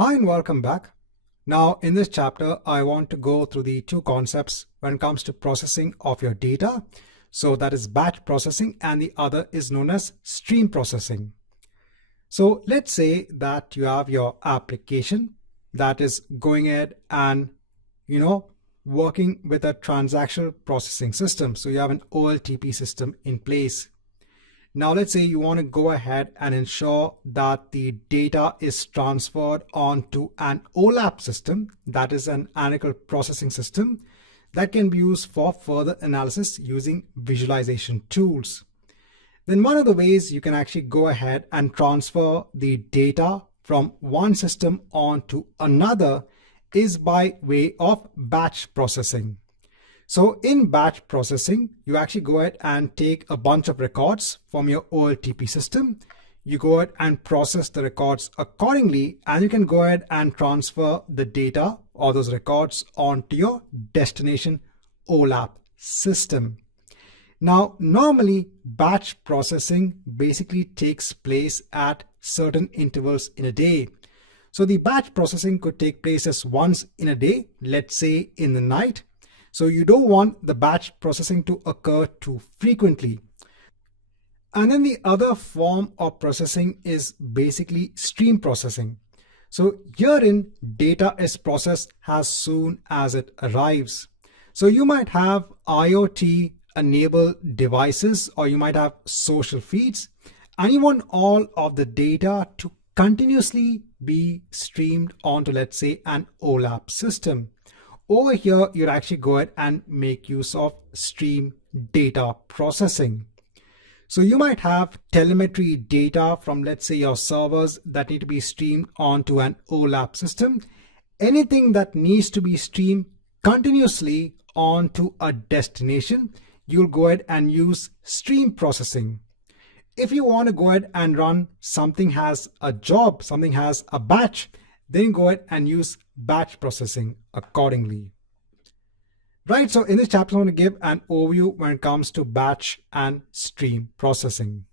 Hi and welcome back. Now in this chapter, I want to go through the two concepts when it comes to processing of your data. So that is batch processing and the other is known as stream processing. So let's say that you have your application that is going ahead and, working with a transactional processing system. So you have an OLTP system in place. Now let's say you want to go ahead and ensure that the data is transferred onto an OLAP system, that is an analytical processing system that can be used for further analysis using visualization tools. Then one of the ways you can actually go ahead and transfer the data from one system onto another is by way of batch processing. So in batch processing, you actually go ahead and take a bunch of records from your OLTP system. You go ahead and process the records accordingly, and you can go ahead and transfer the data or those records onto your destination OLAP system. Now, normally batch processing basically takes place at certain intervals in a day. So the batch processing could take place as once in a day, let's say in the night. So you don't want the batch processing to occur too frequently. And then the other form of processing is basically stream processing. So herein, data is processed as soon as it arrives. So you might have IoT enabled devices, or you might have social feeds, and you want all of the data to continuously be streamed onto, let's say, an OLAP system. Over here, you'd actually go ahead and make use of stream data processing. So you might have telemetry data from, let's say, your servers that need to be streamed onto an OLAP system. Anything that needs to be streamed continuously onto a destination, you'll go ahead and use stream processing. If you want to go ahead and run something has a job, something has a batch, then go ahead and use batch processing accordingly. Right, so in this chapter, I want to give an overview when it comes to batch and stream processing.